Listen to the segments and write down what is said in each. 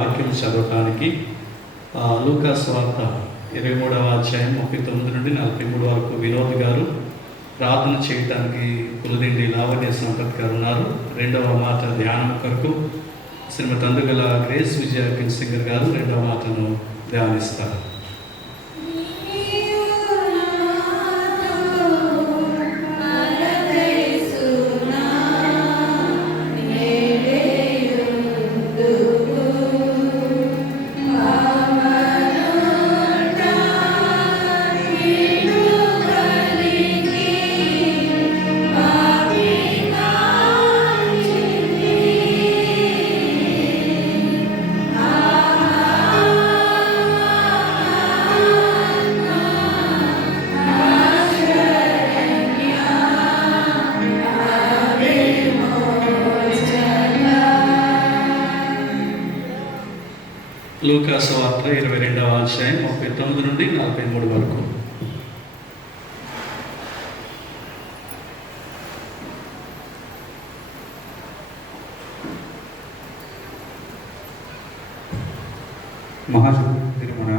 వాక్యం చదవటానికి ఆ, లూకాస్ వార్త ఇరవై మూడవ అధ్యాయం ముప్పై తొమ్మిది నుండి నలభై మూడు వరకు వినోద్ గారు ప్రార్థన చేయటానికి కులదిండి లావణ్య సంపత్ గారు ఉన్నారు. రెండవ మాట ధ్యానం కొరకు శ్రీమతి అందుగల గ్రేస్ విజయ కిన్సింగర్ గారు రెండవ మాటను ధ్యానిస్తారు. లూకాస్ వార్త ఇరవై రెండవ అధ్యాయం ముప్పై తొమ్మిది నుండి నలభై మూడు వరకు. మహాశక్తి తిరుమల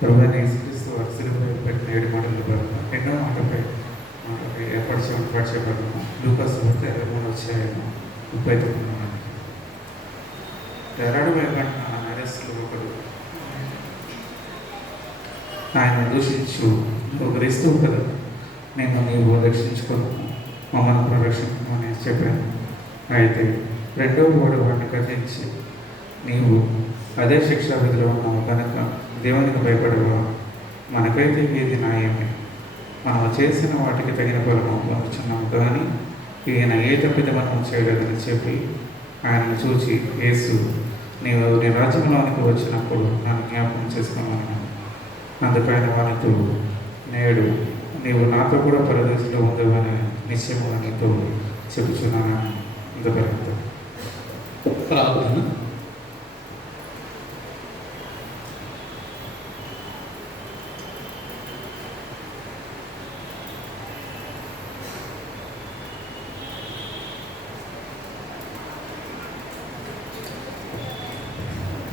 ప్రభుత్వ యేసుక్రీస్తు వారి శిలువపై పెట్టిన ఏడు మాటల ద్వారా ఎన్నో మాటపై మాటపై ఏర్పరిచే ఏర్పరచబడిన. లూకాస్ వార్త ఇరవై మూడు అధ్యాయం ముప్పై తొమ్మిది దూషించు నువ్వు క్రీస్తువు కదా. నేను నీవు రక్షించుకోను మమ్మల్ని ప్రరక్షించమని చెప్పాను. అయితే రెండవ వాడు వాడిని కథించి నీవు అదే శిక్షా విధిలో ఉన్నావు కనుక దేవునికి భయపడవా? మనకైతే ఇది న్యాయమే. మనం చేసిన వాటికి తగిన ఫలము పొందుతున్నాము కానీ ఈయన ఏ తప్పిద మనం చేయలేదని చెప్పి ఆయనను చూచి యేసు నీవు నీ రాజ్యంలోనికి వచ్చినప్పుడు నన్ను జ్ఞాపకం చేసుకున్నాను అందుకని వానితో నేడు నీవు నాతో కూడా పరదేశంలో ఉండవని నిశ్చయముగా నీతో చెప్పుచున్నాను. ఇంతవరకు ప్రార్థన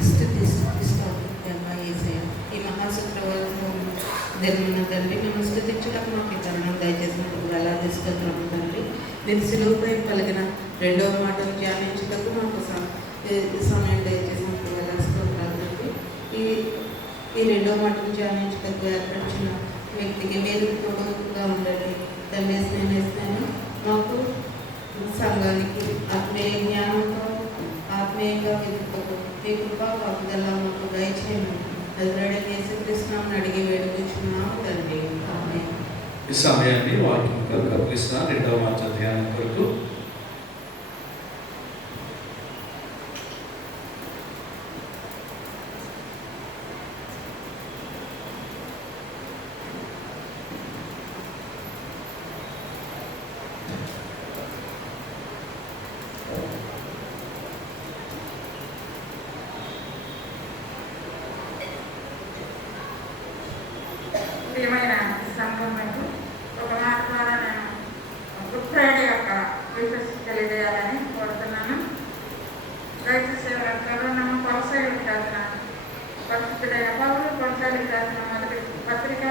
స్థుతి స్థుతిస్తాము యేసయ్య ఈ మహాశుక్రవారము ధర్మన తండ్రి మేము స్థుతించడానికి మాకు ఈ తరుణం దయచేసినందుకు వేలాది స్తోత్రము నేను సులువుపై కలిగిన రెండవ మాటను ధ్యానించటకు మాకు సమయం దయచేసి వేలాది స్తోత్రాలు ఈ ఈ రెండవ మాటను ధ్యానించటకు ఏర్పరిచిన వ్యక్తికి మీరు తోడుగా ఉండండి. తండ్రి స్నేహితులను మాకు సంఘానికి ఆత్మీయ జ్ఞానంతో ఆత్మీయంగా వెతుకుతూ మీ కృపా పట్టుదల మాకు దయచేయమని నజరుడైన యేసుకృష్ణాన్ని అడిగి వేడుకొచ్చున్నాము తండ్రి. ఆమె ఈ సమయాన్ని వాక్యం కొరకు అర్పిస్తున్న రెండవ మాట ధ్యానం కొరకు. ప్రియమైన సంఘం ఒక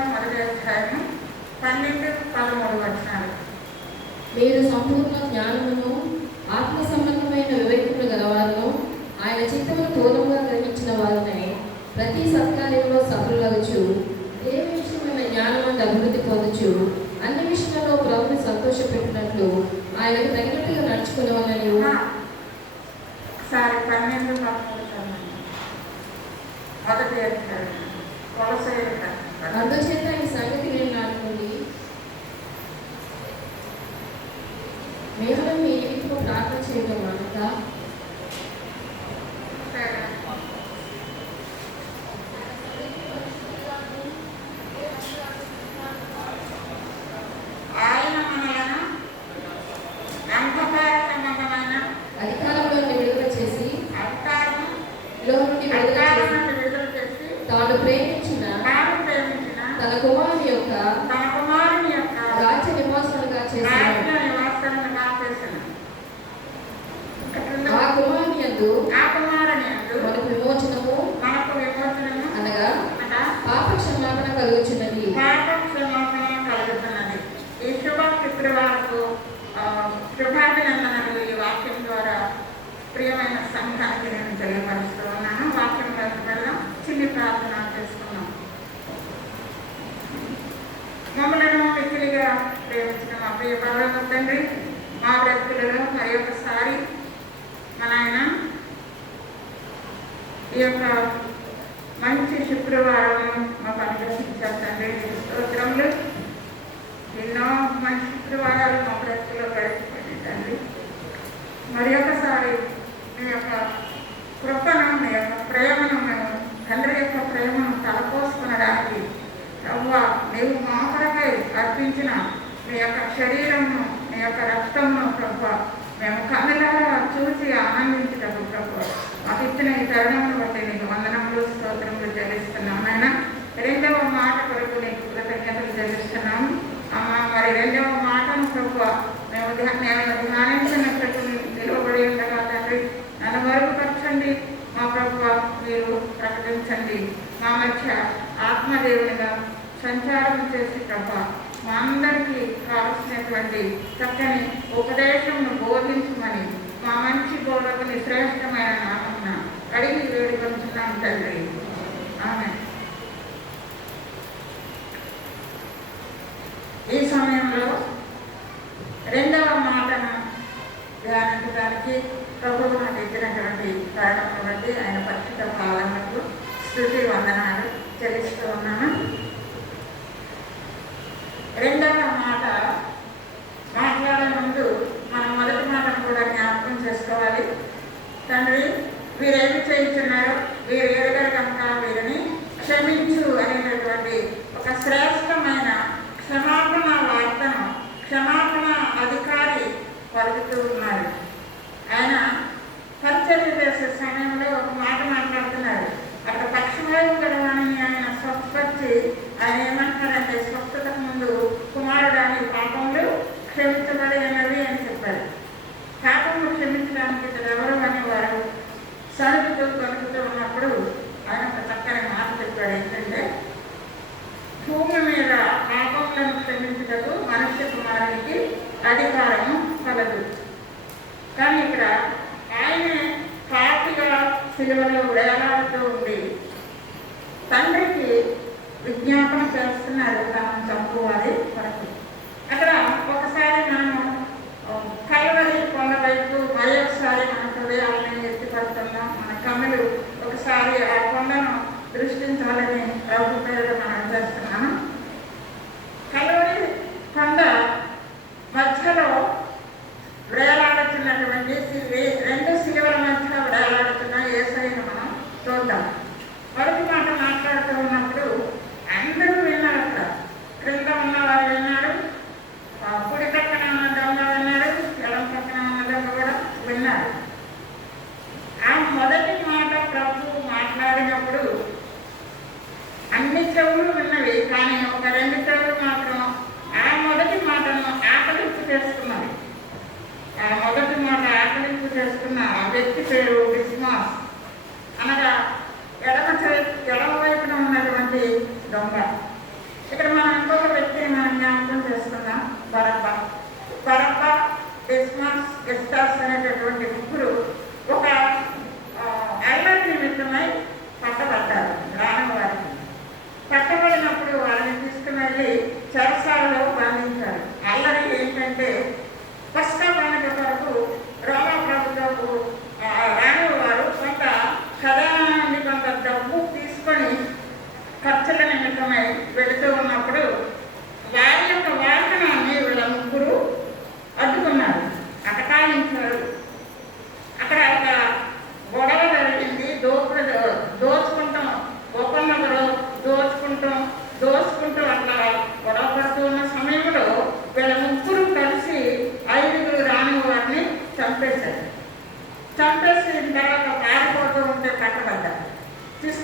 మొదటి అధ్యాయము పన్నెండు పదమూడు వచ్చినారు మీరు సంపూర్ణ జ్ఞానమును ఆత్మ సంబంధమైన వివేకములు గలవారును ఆయన చిత్తమును పూర్ణంగా గ్రహించిన వారినే ప్రతి సత్కార్యంలో సఫలులగుచు ఏ విషయమైన జ్ఞానమందు అభివృద్ధి పొందచ్చు అన్ని విషయాల్లో ప్రభుని సంతోషపెట్టినట్లు ఆయనకు తగినట్టుగా నడుచుకునేవాళ్ళని ఒకసారి పన్నెండు మొదటి అధ్యాయం. అందుచేత ఈ సంగతి నేను నాటుకుంది మేము మీ నిమిత్తము ప్రార్థన చేయడం అనక ఆయన మనలను అంధకార సంబంధమైన అధికారంలో విడుదల చేసి అధికారం లో నుండి విడుదల అధికారం చేసి నుండి విడుదల చేసి తాను ప్రేమించిన తాను ప్రేమించిన తన కుమారుని యొక్క తన కుమారుని యొక్క రాజ్య నివాసులుగా చేసిన రాజ్య నివాసములుగా చేసిన ఆ కుమారుని యందు ఆ కుమారుని యందు మనకు విమోచన ప్రియ పరమ తండ్రి మా బ్రతుకులను మరి ఒకసారి మన ఆయన ఈ యొక్క మంచి శుక్రవారం మాకు అనుగ్రహించారు తండ్రి. స్తోత్రంలో ఎన్నో మంచి శుక్రవారాలు మా బ్రతుకులో గడిచిపోయింది తండ్రి. మరి ఒకసారి మీ యొక్క కృపను మీ యొక్క ప్రేమను మేము తండ్రి యొక్క ప్రేమను తలపోసుకునడానికి ప్రభువా నీవు మా కొరకై అర్పించిన మీ యొక్క శరీరము మీ యొక్క రక్తమును ప్రభు మేము కన్నులారా చూసి ఆనందించటము ప్రభు. మాకు ఇచ్చిన ఈ తరుణమును బట్టి నీకు వందనములు స్తోత్రములు చెల్లిస్తున్నాం నాయన. రెండవ మాట కొరకు నీకు కృతజ్ఞతలు చెల్లిస్తున్నాము అమ్మ మరి రెండవ మాటను ప్రభు మేము మేము ధ్యానించినట్టు నిలువబడి ఉండగా తండ్రి నన్ను మరుగుపరచండి. మా ప్రభు మీరు ప్రకటించండి. మా మధ్య ఆత్మదేవునిగా సంచారం చేసి ప్రభు మా అందరికీ కావలసినటువంటి చక్కని ఉపదేశంను బోధించమని మా మంచి బోధకుని శ్రేష్టమైన నామన్న అడిగి వేడుకొంటున్నాం తండ్రి. ఆమె ఈ సమయంలో రెండవ మాటను ధ్యానించడానికి ప్రభువు నాకు ఇచ్చినటువంటి కారణం బట్టి ఆయన పరిశుద్ధ పాలనకు స్థుతి వందనాలు చెల్లిస్తూ ఉన్నాను. రెండవ మాట మాట్లాడే ముందు మనం మొదటి మాటను కూడా జ్ఞాపకం చేసుకోవాలి. తండ్రి వీరేమి చేయించున్నారో వీరు ఎరగరు కనుక వీరిని క్షమించు అనేటటువంటి ఒక శ్రేష్టమైన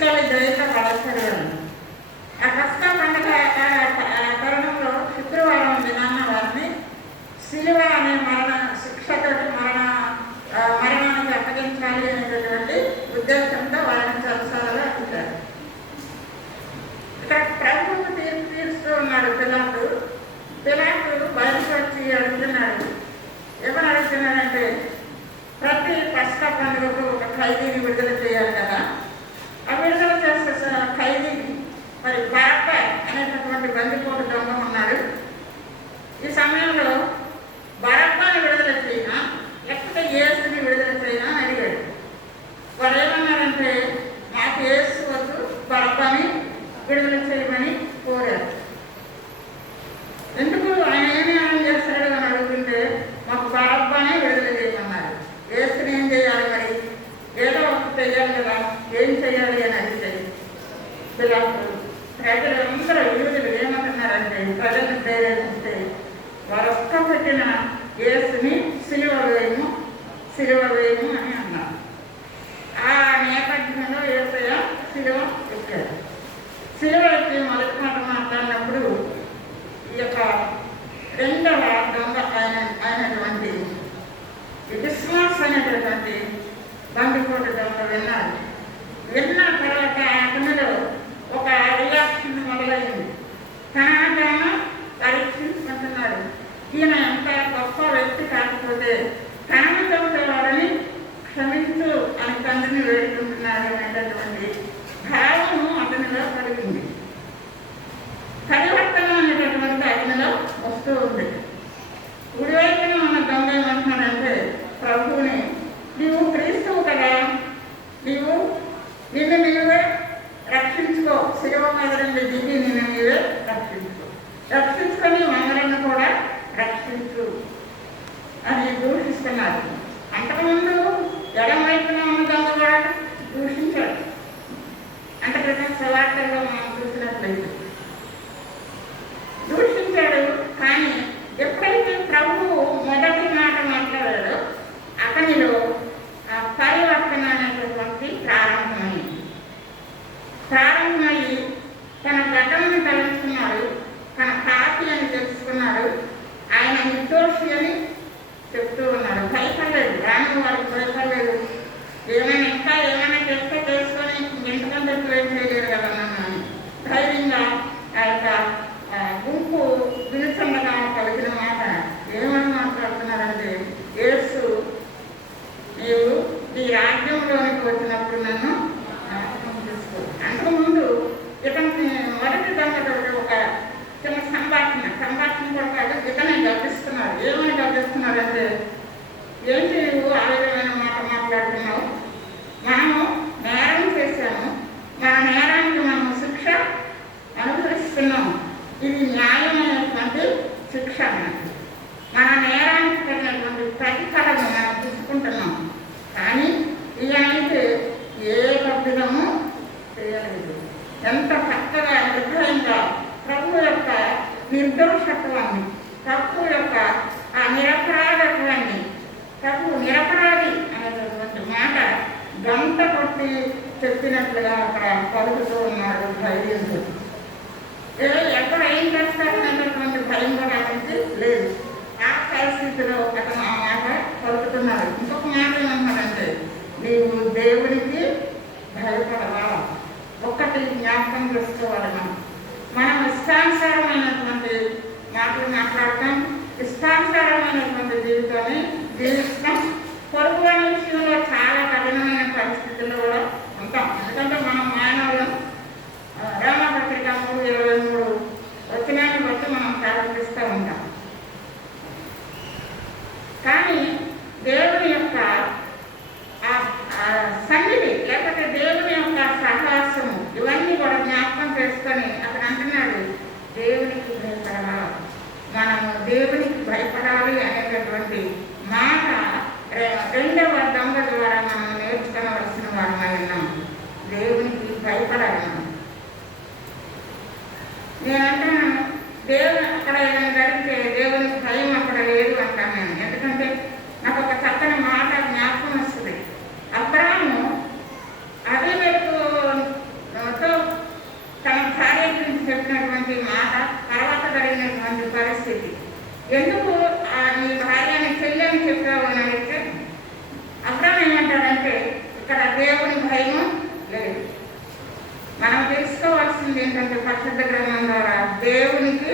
తీసుకెళ్ళి జైల్లో పడేశారు ఆ కష్ట పండుగ తరుణంలో శుక్రవారం దినాన్న వారిని శిలువ అనే మరణ శిక్షతో మరణ మరణానికి అప్పగించాలి అనేటటువంటి ఉద్దేశంతో వారిని చరసాలలో అట్టారు ఇక్కడ ప్రభుత్వం తీర్పు తీరుస్తూ ఉన్నాడు పిలాటు. పిలాటు బయటకు వచ్చి అడుగుతున్నాడు ఎవరు అడుగుతున్నాడంటే ప్రతి పస్కా పండుగకు ఒక ఖైదీని విడుదల చేయాలి కదా. అవి విడుదల ఖైదీ మరి బారప్ప అనేటటువంటి బందిపోటు దొంగ ఉన్నాడు ఈ సమయంలో బారప్పని విడుదల చేయనా లేకపోతే ఏసుని విడుదల చేయనా అని నాకు ఏసు వద్దు విడుదల నిర్దోషత్వాన్ని తప్పు యొక్క ఆ నిరపరాధత్వాన్ని తప్పు నిరపరాధి అనేటటువంటి మాట గంట కొట్టి చెప్పినట్లుగా అక్కడ పలుకుతూ ఉన్నాడు ధైర్యంతో. ఎక్కడ ఏం చేస్తారనేటటువంటి భయం కూడా అనేది లేదు. ఆ పరిస్థితిలో అతను ఆ మాట పలుకుతున్నాడు. ఇంకొక మాట ఏమన్నాడంటే నీవు దేవునికి భయపడవా? ఒక్కటి జ్ఞాపకం చేసుకోవాలి మనం. మనం ఇష్టానుసారమైనటువంటి మాటలు మాట్లాడటం ఇష్టానుసారమైనటువంటి జీవితాన్ని జీవిస్తాం పొరుగు విషయంలో చాలా కఠినమైన పరిస్థితుల్లో కూడా ఉంటాం. ఎందుకంటే మనం మానవులు. రామపత్రిక మూడు ఇరవై మూడు వచ్చినాన్ని బట్టి మనం ప్రారంభిస్తూ ఉంటాం. కానీ దేవుని దేవునికి భయపడాలి అనేటటువంటి మాట రెండవ దొంగ ద్వారా మనం నేర్చుకోవలసిన వారమై ఉన్నాం. దేవునికి భయపడాలి నేను దేవుని అక్కడ జరిగితే దేవునికి భయం అక్కడ లేదు అంటాను నేను. ఎందుకంటే ఎందుకు మీ భార్య అని చెల్లి అని చెప్పావు అని అంటే అబ్రాహం ఏమంటాడంటే ఇక్కడ దేవుని భయము లేదు. మనం తెలుసుకోవాల్సింది ఏంటంటే పరిశుద్ధ గ్రంథం ద్వారా దేవునికి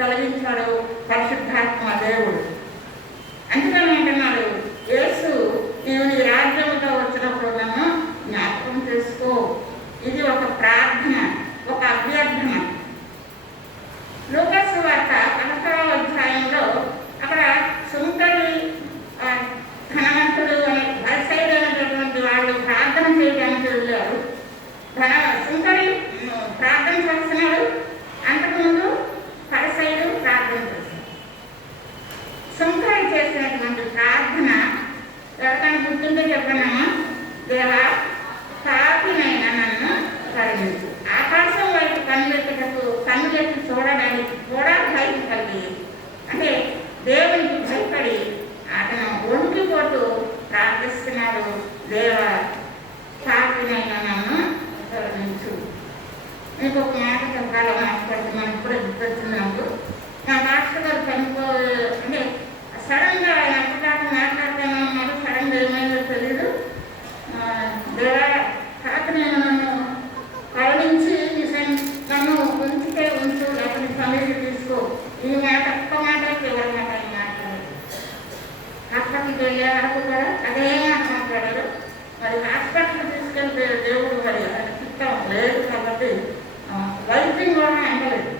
కలిగించాడు పరిశుద్ధాత్మ దేవుడు అందుకని అంటున్నాడు యేసు నీవు నీ రాజ్యంతో వచ్చినప్పుడు నన్ను జ్ఞాపకం చేసుకో ఇది ఒక ప్రార్థన ఒక అభ్యర్థన లూకస్ వార్త పదహారవ అధ్యాయంలో అక్కడ సుంకరి ఆ, ధనవంతుడు అనే వరిసైడ్ అనేటటువంటి వాళ్ళు ప్రార్థన చేయడానికి వెళ్ళారు ధన సుంకరి ఉమ్, ప్రార్థన చేస్తున్నాడు అంతకుముందు పరిసైడు ప్రార్థన చేస్తున్నాడు సుంకరి చేసినటువంటి ప్రార్థన ఎవరికైనా గుర్తుంటే చెప్పనమ్మా దేవా పాపినైనా నన్ను కరుణించు ఆకాశం వైపు కన్నులెట్టుటకు కన్నులెత్తి చూడడానికి కూడా భయం కలిగి అంటే దేవునికి భయపడి అతను వణికిపోతూ ప్రార్థిస్తున్నాడు దేవా పాపినైనా నన్ను కరుణించు మీకు ఒక మాట చెప్పాలి? మాట్లాడుతున్నాను ఇప్పుడు గుర్తొచ్చింది నా మాస్టర్ గారు చనిపో అంటే సడన్గా ఆయన అప్పటిదాకా మాట్లాడతాను అన్నారు సడన్గా ఏమైందో తెలీదు. ఆ, దేవా కాక నేను నన్ను కరుణించి నన్ను ఉంచితే ఉంచు లేకపోతే సమీక్ష తీసుకో. ఈ మాట ఒక్క మాట చివరి మాట ఈ మాట్లాడారు హాస్పిటల్కి వెళ్ళే వరకు అదే మరి హాస్పిటల్ తీసుకెళ్తే దేవుడు మరి ఆయన చిత్తం లేదు కాబట్టి ఆ, వైద్యం కూడా అందలేదు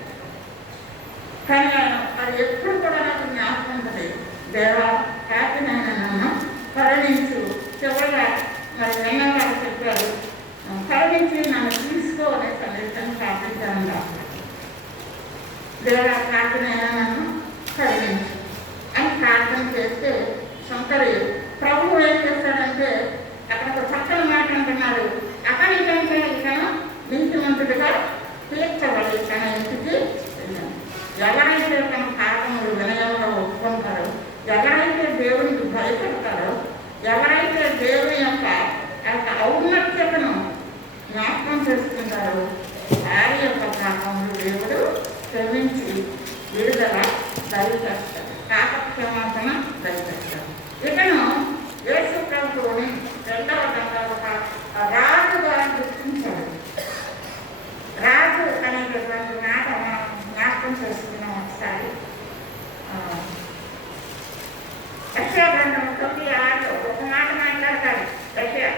కానీ అది ఎప్పుడు కూడా నాకు జ్ఞాపకం ఉంటుంది. దేవా హ్యాపీనైనా నన్ను కరుణించు చివరిగా మరి వెన్నగారు చెప్పారు. "ఆ, కరుణించి నన్ను తీసుకో అనే సందేశం ప్రార్థించాను దేవా హ్యాపీనైనా నన్ను కరుణించు అని ప్రార్థన చేస్తే శంకరి ప్రభు ఏం చేస్తాడంటే అక్కడ ఒక చక్కని మాట అంటున్నాడు అతని కంటే ఇతను నీతిమంతుడిగా తీర్చబడి తన ఇంటికి ఎవరైతే తన పాపములు వినయంలో ఒప్పుకుంటారో. ఎవరైతే దేవునికి భయపడతారో ఎవరైతే దేవుని యొక్క యొక్క ఔన్నత్యతను జ్ఞాపకం చేసుకుంటారో. వారి యొక్క పాపములు దేవుడు క్షమించి విడుదల దయచేస్తాడు పాపక్షమాపణ దయచేస్తారు ఇతను యేసు ప్రభువుని రెండవ ఒక రాజుగా గుర్తించాడు రాజు అనేటటువంటి మాట మనం జ్ఞాపకం చేసుకున్నాం ఒకసారి యక్షా గ్రంథం తొమ్మిది ఆరు ఒక మాట మాట్లాడతాడు. యక్షా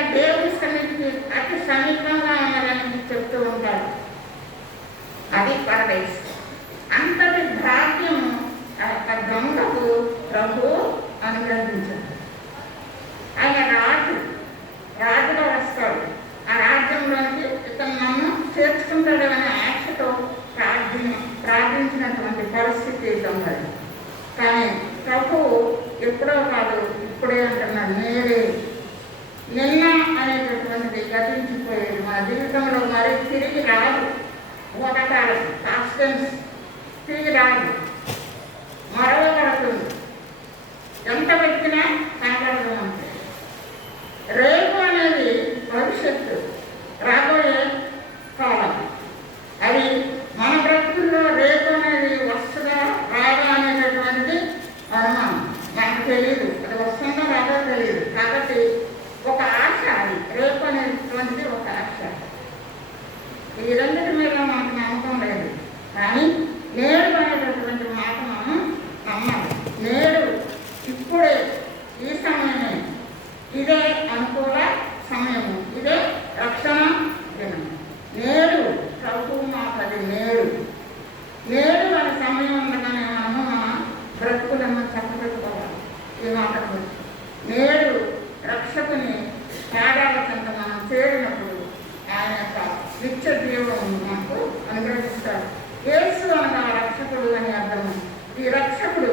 దేవుడి దేవుని సన్నిధికి అతి సమీపంగా ఉన్నదని చెప్తూ ఉంటారు. అది పరదేశ్ అంతటి భాగ్యము ఆ యొక్క దొంగకు ప్రభు అనుగ్రహించాడు. ఆయన రాజు రాజుగా వస్తాడు. ఆ రాజ్యంలోకి ఇతను నన్ను చేర్చుకుంటాడనే ఆశతో ప్రార్థన ప్రార్థించినటువంటి పరిస్థితి దొంగది. కానీ ప్రభు ఎప్పుడో కాదు ఇప్పుడే అంటున్నాడు నేరే నిన్న అనేటటువంటిది గతించిపోయేది మా జీవితంలో మరి తిరిగి రాదు ఒకటాలు కాన్స్టెన్స్ తిరిగి రాదు మరవబడుతుంది ఎంత పెట్టినా కనబడదు అంటే రేపు అనేది భవిష్యత్తు రాబోయే కాలం అది మన బ్రతుకుల్లో రేపు అనేది వస్తుందా రాదా అనేటటువంటిది అనుమానం మనకు తెలియదు అది వస్తుందో రాదో తెలియదు కాబట్టి ఒక ఆశ అది రేపు అనేటువంటిది ఒక ఆశ ఈ రెండింటి మీద మనకు నమ్మకం లేదు కానీ నేడు అనేటటువంటి మాట మనం నమ్మాలి నేడు ఇప్పుడే ఈ సమయమే ఇదే అనుకూల సమయము ఇదే రక్షణ దినం నేడు ప్రభు మాటది నేడు నేడు అనే సమయం ఉండగానే మనము మన బ్రతుకులను చక్కబెట్టుకోవాలి ఈ మాట గురించి. నేడు రక్షకుని పాదాల కింద మనం చేరినప్పుడు ఆయన యొక్క నిత్య జీవం మనకు అనుగ్రహిస్తాడు యేసు అనగా రక్షకుడు అని అర్థం ఈ రక్షకుడు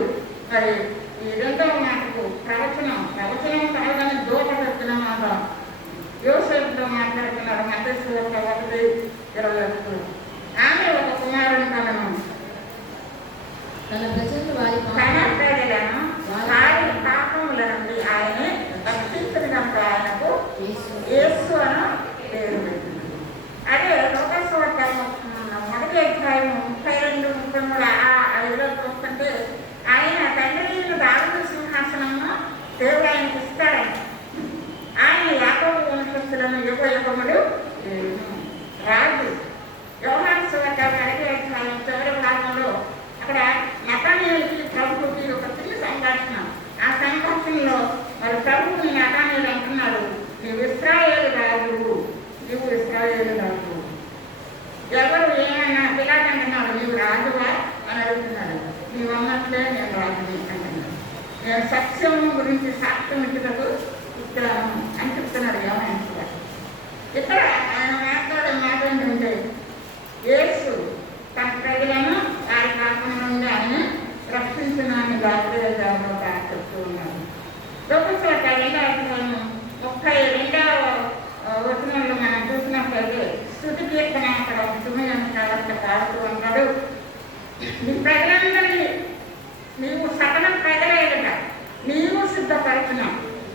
మరి ఈ రెండవ మాటకు ప్రవచనం ప్రవచనం కాదని దూత పెట్టిన మాట యోసేపుతో మాట్లాడుతున్నారు మధ్యశ్వర ఒకటి ఇరవై ఒకటి ఆమె ఒక కుమారుని కలను తన ప్రజలు వారి తన పాపాలను ప్రజలను వారి పాపముల నుండి ఆయన రక్షించినప్పుడు ఆయనకు యేసు యేసు అని పేరు పెట్టింది అదే లోకస్వార్త మొదటి అధ్యాయం ముప్పై రెండు ముప్పై మూడు ఆ ఐదులో చూస్తుంటే ఆయన తండ్రి దారుణ సింహాసనము దేవుడు ఆయనకి ఇస్తాడని ఆయన యాకోబు వంశస్థులను యుగ యుగములు రాజు యోహాన్ సువార్త మొదటి అధ్యాయం చివరి భాగంలో అక్కడ నతానీయులకి ప్రభుకి ఒక చిన్న సంభాషణ ఆ సంభాషణలో మరి ప్రభుని నతానీయులు అంటున్నాడు నీవు ఇస్రాయేలు రాజు నీవు ఇస్రాయేలు రాజు ఎవరు ఏమన్నా పిల్లలు అంటున్నాడు నీవు రాజువా అని అడుగుతున్నాడు నీవు అన్నట్లే నేను రాజుని అంటున్నాడు నేను సత్యం గురించి సాక్ష్యం ఇచ్చినట్టు ఇక్కడ అని చెప్తున్నారు యోహాన్ సువార్త. ఇక్కడ ఆయన మాట్లాడే మాట ఏంటంటే యేసు తన ప్రజలను వారి పాపం నుండి ఆయన రక్షించున్నాను గాయత్రి జాగ్రత్త చెప్తూ ఉన్నారు ప్రభుత్వ రెండవ ముప్పై రెండవ వచనంలో మనం చూసినట్లయితే స్థుతి కీర్తన అక్కడ సుమయం కాబట్టి పాడుతూ ఉంటాడు నీ ప్రజలందరినీ నీవు సకల ప్రజల ఎదుట నీవు సిద్ధపరిచిన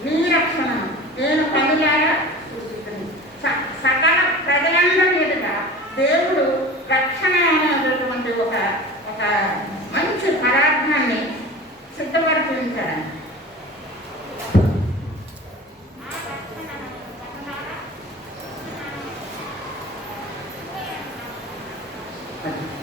నీ రక్షణను నేను పనిలాగా సూచిస్తుంది సకల ప్రజలందరి ఎదుట దేవుడు రక్షణ అనేటటువంటి ఒక ఒక మంచి పదార్థాన్ని సిద్ధపరిచి ఉంచాడు ఎరుసలేం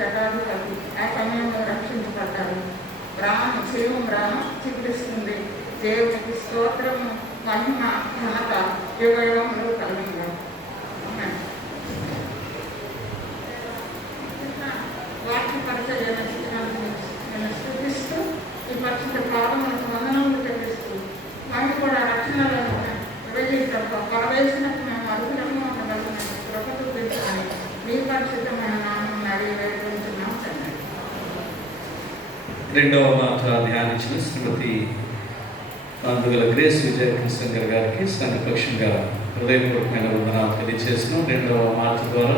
శతాధిపతి ఆ సమయంలో రక్షించబడ్డారు బ్రాహ్మ శివం బ్రాహ్మ చిత్రిస్తుంది దేవునికి స్తోత్రము మహిమ ఘనత యుగంలో కలిగింది ఆమేన్. పరిచయం నేను స్థుతిస్తూ ఈ పరిశుద్ధ పాదములకు వందనములు చెల్లిస్తూ మనం కూడా రక్షణలను విభజించడంతో పరవేశనకు మేము అర్హులము ఉండగలిగిన కృప చూపించమని మీ పరిశుద్ధమైన నామం అడిగి వేడుకుంటున్నాం తండ్రి రెండవ మాట ధ్యానించిన శ్రీమతి అందుగల గ్రేస్ విజయకృష్ణ గారికి సంఘపక్షంగా హృదయపూర్వకమైన వందనాలు తెలియజేస్తున్నాం. రెండవ మాట ద్వారా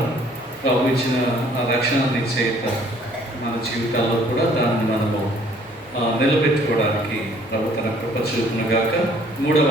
ప్రభు ఇచ్చిన రక్షణ నిశ్చయిత మన జీవితాల్లో కూడా దాన్ని మనము నిలబెట్టుకోవడానికి ప్రభు తన కృప చూపునగాక మూడవ